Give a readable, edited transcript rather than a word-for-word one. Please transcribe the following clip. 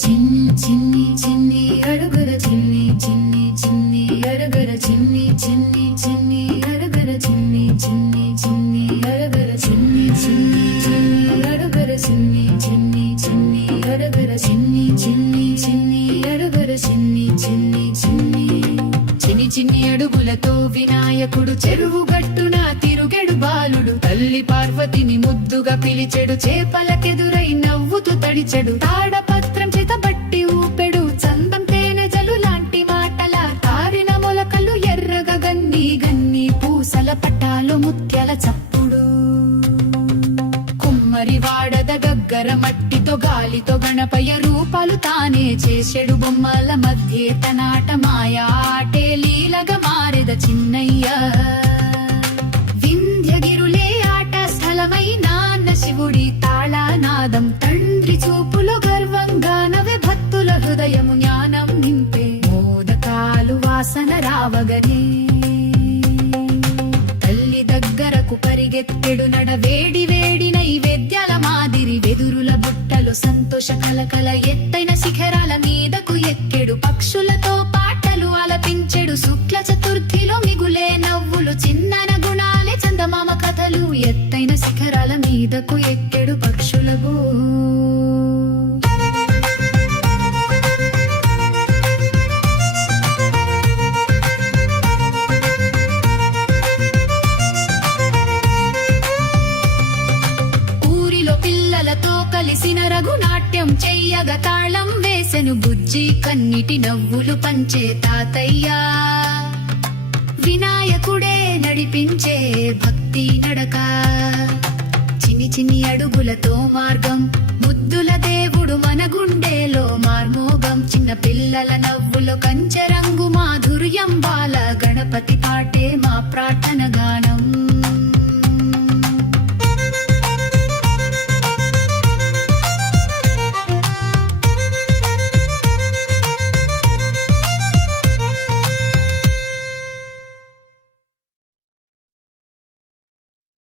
చిన్ని చిన్ని చిన్ని అడుగుల చిన్ని చిన్ని చిన్ని అడుగుల చిన్ని చిన్ని చిన్ని అడుగుల చిన్ని చిన్ని చిన్ని అడుగుల చిన్ని చిన్ని చిన్ని అడుగుల చిన్ని చిన్ని చిన్ని అడుగుల చిన్ని చిన్ని చిన్ని అడుగుల చిన్ని చిన్ని చిన్ని చిన్ని చిన్ని అడుగులతో వినాయకుడు చెరువు గట్టున తిరుగెడు బాలుడు తల్లి పార్వతిని ముద్దుగా పిలిచెడు చేపలకెదురై నవ్వుతూ తడిచెడు తాడపత్రం చేతబట్టి ఊపెడు చందం తేనె జలు లాంటి మాటల తారిన మొలకలు ఎర్రగా గన్ని గన్ని పూసల పట్టాలు ముత్యాల చప్పుడు కుమ్మరి వాడద గగ్గర మట్టితో గాలితో గణపయ్య రూపాలు తానే చేసెడు బొమ్మల మధ్య తనాట మాయా ఆటే లీలగా మారెద చిన్నయ్య వింధ్యగిరులే ఆట స్థలమై నాన్న శివుడి తాళనాదం తండ్రి చూపులో గర్వంగా నవే భక్తుల హృదయము జ్ఞానం నింపే మోదకాలు వాసన రావగనే తల్లి దగ్గరకు పరిగెత్తెడు నడ వేడి వేడి నైవేద్యాల మాదిరి వెదురుల బుట్టలు సంతోష కలకల ఎత్తైన శిఖరాల మీదకు ఎక్కెడు పక్షులతో పాటలు ఆలపించెడు శుక్ల చతుర్థిలో మిగులే నవ్వులు చిన్నన గుణాలే చందమామ కథలు ఎత్తైన శిఖరాల మీదకు ఎక్కెడు పక్షులకు పిల్లలతో కలిసిన రఘునాట్యం చెయ్యగా తాళం వేసెను బుజ్జి కన్నిటి నవ్వులు పంచే తాతయ్య వినాయకుడే నడిపించే భక్తి నడక చిన్ని చిన్ని అడుగులతో మార్గం ముద్దుల దేవుడు మన గుండెలో మార్మోగం చిన్న పిల్లల నవ్వులో కంచె రంగు మాధుర్యం బాల గణపతి పాటే మా ప్రార్థన